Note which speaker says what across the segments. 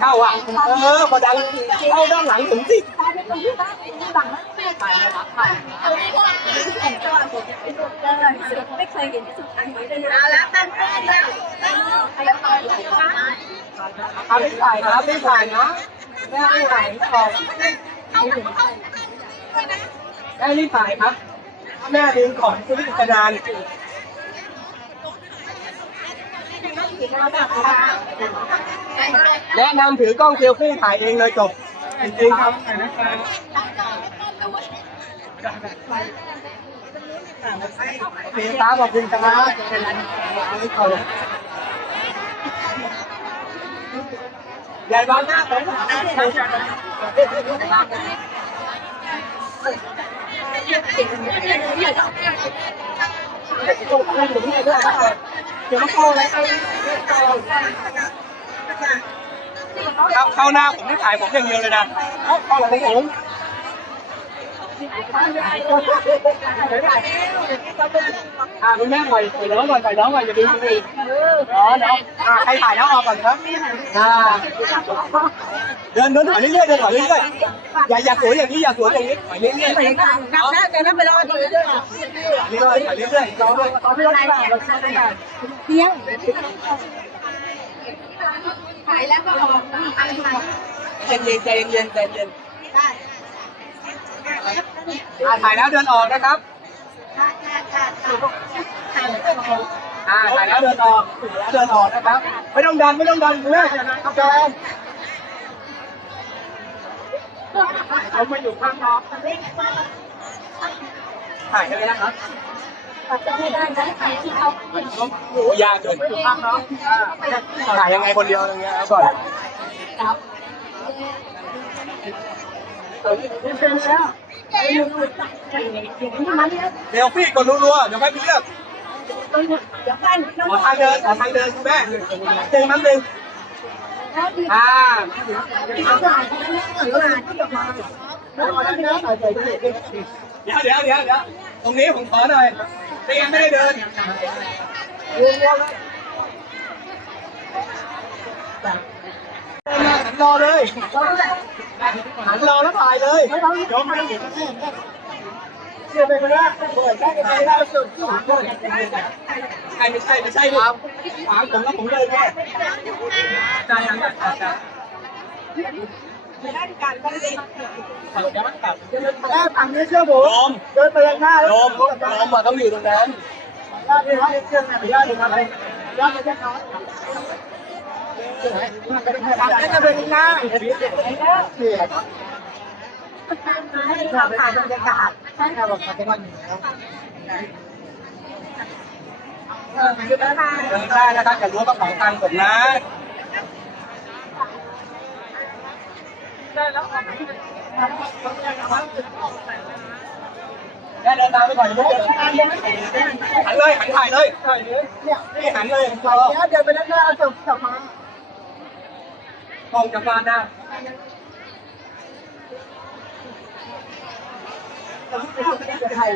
Speaker 1: เข้าอะ เออพอดังเข้าด้านหลังถึงสิ
Speaker 2: ไม่เคยเห็นที่สุดอันนี้เลยนะ
Speaker 3: เอาละตั้งแต่แล้ว
Speaker 1: เอาไม่ถ่ายครับไม่ถ่ายนะแม่ไม่ถ่ายขอบแม่รีบถ่ายครับ แม่ดึงของซื้อกระดาน แนะนำถือกล้องเซลฟี่ถ่ายเองเลยจบ จริงๆครับโอเคครับขอบคุณครับยายบ้านหน้าผมเเดี๋ยวมาเข้าอะไรเข้าเข้าหน้าผมไม่ถ่ายผมอย่างเดียวเลยนะเข้าหลังของผม ปล่อยปล่อยน้องก่อนปล่อยน้องก่อนอย่าดึงดิอ๋อเนาะอ่าใครถ่ายแล้วออกก่อนครับอ่าเดินเดินถอยเรื่อยๆเดินถอยเรื่อยๆอย่าอย่าสวยอย่างนี้อย่าสวยอย่างนี้ถอยเรื่อยๆ
Speaker 2: กลับหน้าแกนั่งไปรอดูด้วย
Speaker 1: เรื่อยๆถอยเรื่อยๆรอด้วยรอด้วยรอด้วยรอด้วย
Speaker 2: เพียง
Speaker 3: ถ่ายแล้วก็ออกถ่ายถ่าย
Speaker 1: ใจเย็นใจเย็นใจเย็น อ่าถ่ายแล้วเดินออกนะครับอ่าถ่ายแล้วเดินออกแล้วเดินออกนะครับ ไม่ต้องดันไม่ต้องดันคุณแม่ครับแกเขาไม่อยู่ข้างน้องถ่ายได้ไหมนะครับ
Speaker 2: ไม่ได้ถ่ายที่เขา
Speaker 1: โอ้ยากเกินอยู่ข้างน้องถ่ายยังไงคนเดียวอย่างเงี้ยเอา ก่อนเซลฟี่กดรัวๆเดี๋ยวค่อยไปเลือก
Speaker 2: เดี๋ยวกัน
Speaker 1: ขอทางเดินขอทางเดินคุณแม่เดินมันหนึ่งอ่า
Speaker 2: เดี๋
Speaker 1: ยวเดี๋ยวเดี๋ยวเดี๋ยวตรงนี้ผมขอหน่อยไม่งั้นไม่ได้เดินหันรอเลย หันรอแล้วถ่ายเลยยกไม่เห็นเชื่อไปคนละเปิดแค่ไปล่าสุดใครไม่ใช่ไม่ใช่ครับถามผมแล้วผมเลยแค่ใจยังอยากจะ
Speaker 2: ไม่ได้การก็เลย
Speaker 1: เขาจะมันกลับ
Speaker 2: แม่ฝั่งนี้เชื่อผมเดินไปยังหน้า
Speaker 1: ลมลมอะต้องอยู่ตรงนั้น
Speaker 2: ญาติให้เชื่อแม่ญาติมาเลยญาติจะน้อยจะเป็นหน้าให้เราถ่ายบรรยากาศใช่ค่ะบอกมาเป็นวันนี้แล้วเออคือได้
Speaker 1: เดินได้นะครับอย่าล้วงกระเป๋าตังค์ผมนะได้แม่เดินตามไปก่อนอย่าเพิ่งเดินหันเลยหันถ่ายเลยนี่หันเลยรอ
Speaker 2: แล้วเดินไปด้านหน้าจบกลับมา
Speaker 1: ตรงจะฟาดหน้า
Speaker 2: ไทย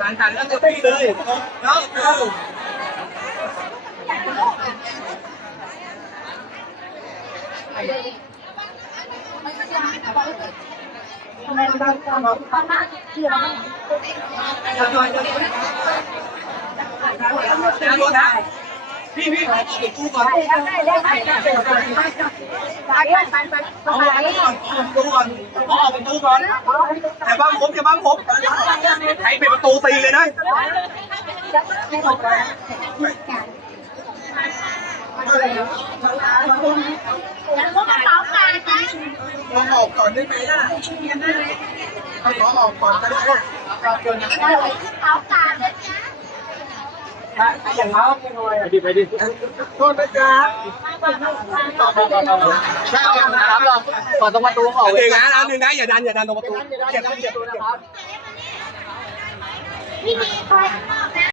Speaker 1: หันหันแล้วจะพี่เลยเนาะ
Speaker 2: ทำไมเราทำข้างหน้าที่เรา
Speaker 1: เดินหน่อยเดินหน่อย เดินรถนะพี่พี่ขอติดตู้ก่อน
Speaker 2: ได้ได้ได้ได้ได้ไปไป
Speaker 1: เอาออกก่อนตู้ก่อนเอาออกประตูก่อนแต่บ้างผมอย่าบ้างผมใครปิดประตูตีเลยนะ
Speaker 2: แล้วก็กระเป๋าการไป
Speaker 1: เอาออกก่อนได้ไหมอะเอาขอออกก่อนก็ได้
Speaker 2: กระเป๋าการเลย
Speaker 1: ถ้า อย่างเขาไปดิไปดิโทษนะจ๊ะก่อนตรงประตูออกหนึ่งนะนะหนึ่งนะอย่าดันอย่าดันตรงประตูเจ็บเจ็บเจ็บ
Speaker 2: พี่มีคอยข้างนอกนะ